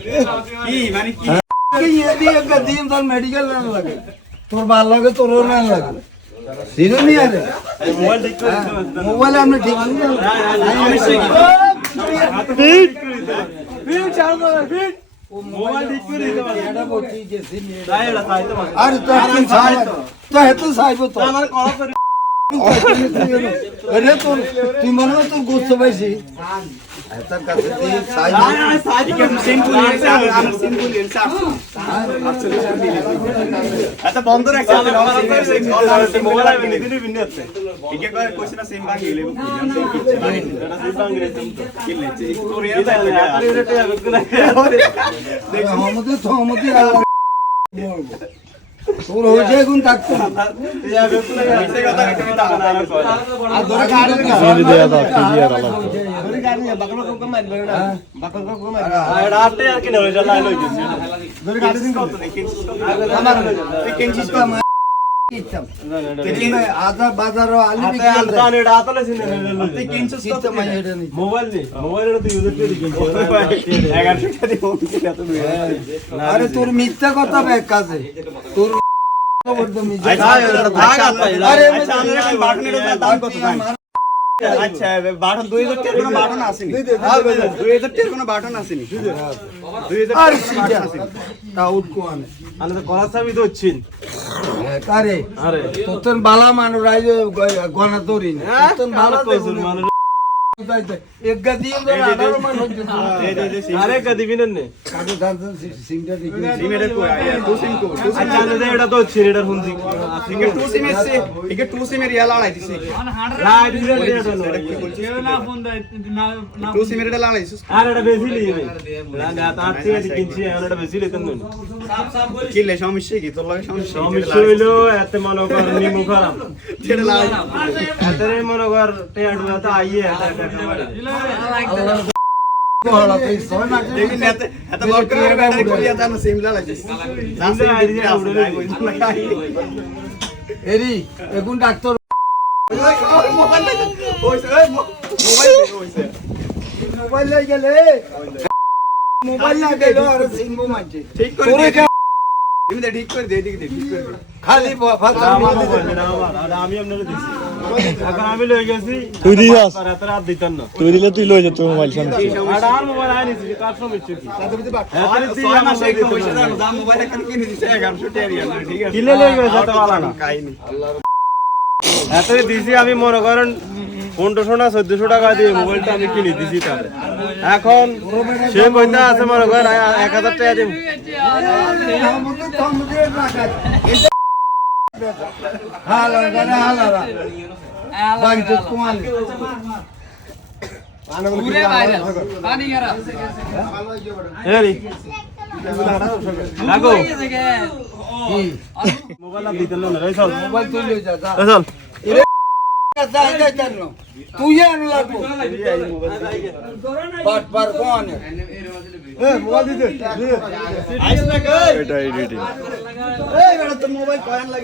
কি মানে কি ये भी एक दिन तो मेडिकल ना लगे তোর ভালো লাগে তোর না লাগে দিন নি আরে মোবাইল ঠিক করে মোবাইল আমরা ঠিক না ফিট চালু করে ফিট মোবাইল ঠিক করে দিতে পারে এটা বলছি যে সিম তাই এটা তাই তো আরে তো এখন সাইবো তো হেতু সাইবো তো আমার কল করে আরে তো তুই মনে হয় তোর গোস্ত পাইছি তার কাছে তুই সাইবো সাইকে সিম্পল আছে আমার সিম্পল আছে আচ্ছা বন্ধ রাখছে মোবাইল আইবে নি দিদি বিন্নে আছে একে কয় কোশ্চেন সিম ভাঙি গেলে এটা সিম ভাঙি রে কি লেছে কোরিয়া তাই আরে রেটে দেখ আমাদের তো আমাদের তোর হইছে এখন ডাক্তার মিছে কথা কইতে না আর ধরে গাড়ি সিঁড়ি দেয়া দাও ক্লিয়ার আলাদা ধরে গাড়ি বাকল কোক মারবে না বাকল কোক মারবে আর আটে আর কি না ওইটা লাইন হই গেছে ধরে গাড়ি দিন কত দেখি আমার তুই কেনছিস তো আদা বাজারও আলি আতে আলতান এটা আতলে সিনে তুই কেনছিস তো মোবাইল নে মোবাইল এটা তুই ইউজ করে কিনছিস 1100 টাকা দিয়ে ফোন কিনে এত আরে তোর মিথ্যা কথা ব্যাগ কাজে তোর আরে আচ্ছা আমরা বাটনের দাম কত আচ্ছা বাটন 2000 টাকার কোনো বাটন আসেনি 2000 টাকার কোনো বাটন আসেনি 2000 আর সিজা টাউট কোয়ানে আলে তো কলা সাবি তো হচ্ছেন কারে আরে তোর বালা মানু রাই গনা তোরিন তোর বালা তোর মানুষ এক গাদি আদার মানুষ আরে কদি বিনন নে কাজে দান সিংটা দিকে সিমেরে কো টু সিম কো আচ্ছা আলে এটা তো হচ্ছে এটার হুন্দি সিঙ্গে টু সিম এসে একে টু সিমের ইয়া লাগাই দিছি না এটা না ফোন দা না টু সিমের এটা লাগাইছিস আর এটা বেশি লিয়ে না না তার থেকে কিনছি এটা বেশি লেতেন না কি লে সমস্যা কি তোর লাগে সমস্যা হইলো এত মনে কর নিমু খারাপ যেটা লাগাই এত মনে কর টেয়াড়ু তো আইয়ে এরি এখন ডাক্তার মোবাইল লই গেলে মোবাইল না গেল আর সিমবো মাঝে ঠিক করে এমনি ঠিক করে দে ঠিক করে খালি ফাটা আমি আপনারে দিছি এখন আমি লই গেছি তুই দিয়াস রাত রাত দিতাম না তুই দিলে তুই লই যা তোর মোবাইল সামনে আর আর মোবাইল আনিছি কার সমস্যা কি আরে তুই আমার সেই কমিশন দাম মোবাইল এখন কিনে দিছে 1100 টাকা ঠিক আছে কিলে লই গেছে তো ভালো না কাহিনী এতই দিছি আমি মনে করেন 1500 না 1400 টাকা দিয়ে মোবাইলটা আমি কিনে দিছি তার এখন সে কইতা আছে মনে করেন 1000 টাকা দেব মোবাইল দিতে না মোবাইল তুই লই যা চল তুই আন লাগবো বাট বার কোন মোবাইল দিতে এটা এডিটিং এই বেটা তো মোবাইল কয়েন লাগে